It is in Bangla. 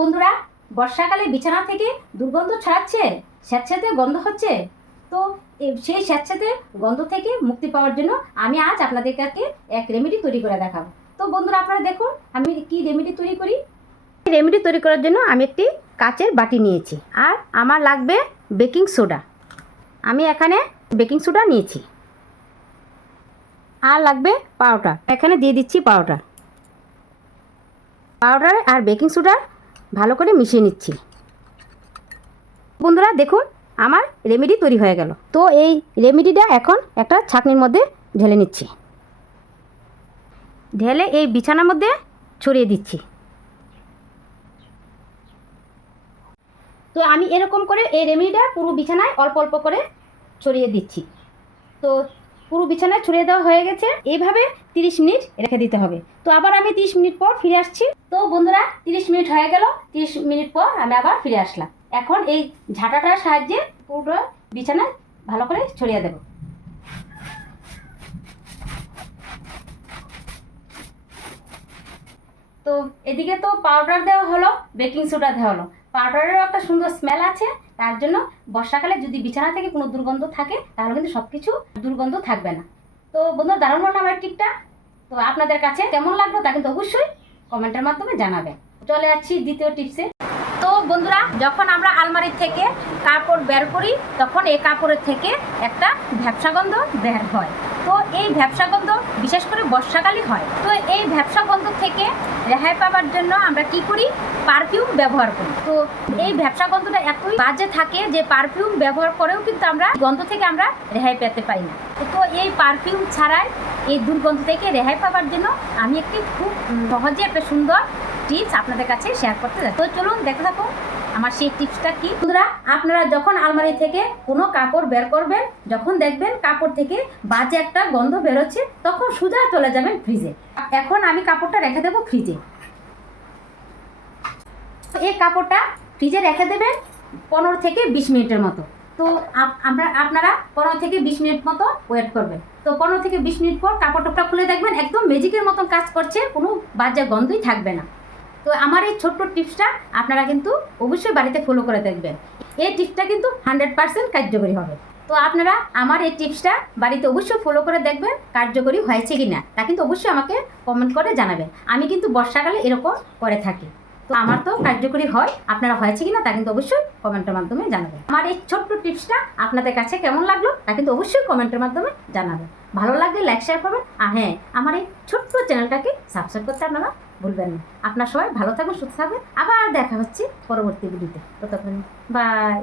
বন্ধুরা, বর্ষাকালে বিছানা থেকে দুর্গন্ধ ছড়াচ্ছে, স্যাঁতস্যাঁতে গন্ধ হচ্ছে। তো সেই স্যাঁতস্যাঁতে গন্ধ থেকে মুক্তি পাওয়ার জন্য আমি আজ আপনাদের কাছে এক রেমেডি তৈরি করে দেখাবো। তো বন্ধুরা, আপনারা দেখুন আমি কি রেমেডি তৈরি করি। রেমেডি তৈরি করার জন্য আমি একটি কাচের বাটি নিয়েছি, আর আমার লাগবে বেকিং সোডা। আমি এখানে বেকিং সোডা নিয়েছি, আর লাগবে পাউডার। এখানে দিয়ে দিচ্ছি পাউডার আর বেকিং সোডা ভালো করে মিশিয়ে নিচ্ছি। বন্ধুরা দেখুন, আমার রেমেডি তৈরি হয়ে গেল। তো এই রেমেডিটা এখন একটা ছাঁকনির মধ্যে ঢেলে নিচ্ছি। ঢেলে এই বিছানার মধ্যে ছড়িয়ে দিচ্ছি। তো আমি এরকম করে এই রেমেডিটা পুরো বিছানায় অল্প অল্প করে ছড়িয়ে দিচ্ছি। তো পুরো বিছানায় ছড়িয়ে দেওয়া হয়ে গেছে। এইভাবে 30 মিনিট রেখে দিতে হবে। তো আবার আমি 30 মিনিট পর ফিরে আসছি। তো বন্ধুরা, 30 মিনিট হয়ে গেল। 30 মিনিট পর আমি আবার ফিরে আসলাম। এখন এই ঝাঁটাটার সাহায্যে পুরো বিছানায় ভালো করে ছড়িয়ে দেব। তো এদিকে তো পাউডার দেওয়া হলো, বেকিং সোডা দেওয়া হলো। পাউডারেরও একটা সুন্দর স্মেল আছে, তার জন্য বর্ষাকালে যদি বিছানা থেকে কোনো দুর্গন্ধ থাকে তাহলে কিন্তু সব কিছু দুর্গন্ধ থাকবে না। তো বন্ধুরা, দারুণ হলো আমার টিপটা। তো আপনাদের কাছে কেমন লাগলো তা কিন্তু অবশ্যই কমেন্টের মাধ্যমে জানাবেন। চলে যাচ্ছি দ্বিতীয় টিপসে। তো বন্ধুরা, যখন আমরা আলমারি থেকে কাপড় বের করি তখন এই কাপড়ের থেকে একটা ভ্যাপসা গন্ধ বের হয়। তো এই ভ্যাপসা গন্ধ বিশেষ করে বর্ষাকালে হয়। তো এই ভ্যাপসা গন্ধ থেকে রেহাই পাওয়ার জন্য আমরা কি করি? পারফিউম ব্যবহার করি। তো এই ভ্যাপসা গন্ধটা এতই বাজে থাকে যে পারফিউম ব্যবহার করেও কিন্তু আমরা গন্ধ থেকে আমরা রেহাই পেতে পারি না। তো এই পারফিউম ছাড়াই এই দুর্গন্ধ থেকে রেহাই পাওয়ার জন্য আমি একটি খুব সহজে একটা সুন্দর টিপস আপনাদের কাছে শেয়ার করতে যাচ্ছি। তো চলুন দেখতে থাকুন আমার সেই টিপসটা কি। বন্ধুরা, আপনারা যখন আলমারি থেকে কোনো কাপড় বের করবেন, যখন দেখবেন কাপড় থেকে বাজে একটা গন্ধ বেরোচ্ছে, তখন সোজা চলে যাবেন ফ্রিজে। এখন আমি কাপড়টা রেখে দেবো ফ্রিজে। এই কাপড়টা ফ্রিজে রেখে দেবেন 15 থেকে 20 মিনিটের মতো। তো আপনারা 15 থেকে 20 মিনিট মতো ওয়েট করবেন। তো 15 থেকে 20 মিনিট পর কাপড়টা খুলে দেখবেন একদম ম্যাজিকের মতন কাজ করছে, কোনো বাজে গন্ধই থাকবে না। তো আমার এই ছোট্ট টিপসটা আপনারা কিন্তু অবশ্যই বাড়িতে ফলো করে দেখবেন। এই টিপসটা কিন্তু 100% কার্যকরী হবে। তো আপনারা আমার এই টিপসটা বাড়িতে অবশ্যই ফলো করে দেখবেন কার্যকরী হয়েছে কি না, তা কিন্তু অবশ্যই আমাকে কমেন্ট করে জানাবেন। আমি কিন্তু বর্ষাকালে এরকম করে থাকি। তো আমার তো কার্যকরী হয়, আপনারা হয়েছে কিনা তা কিন্তু অবশ্যই কমেন্টের মাধ্যমে জানাবেন। আমার এই ছোট্ট টিপসটা আপনাদের কাছে কেমন লাগলো তা কিন্তু অবশ্যই কমেন্টের মাধ্যমে জানাবেন। ভালো লাগলে লাইক শেয়ার করবেন, আর হ্যাঁ, আমার এই ছোট্ট চ্যানেলটাকে সাবস্ক্রাইব করতে আপনারা ভুলবেন না। আপনার সবাই ভালো থাকবেন, সুস্থ থাকবেন। আবার দেখা হচ্ছে পরবর্তী ভিডিওতে। ততক্ষণ বাই।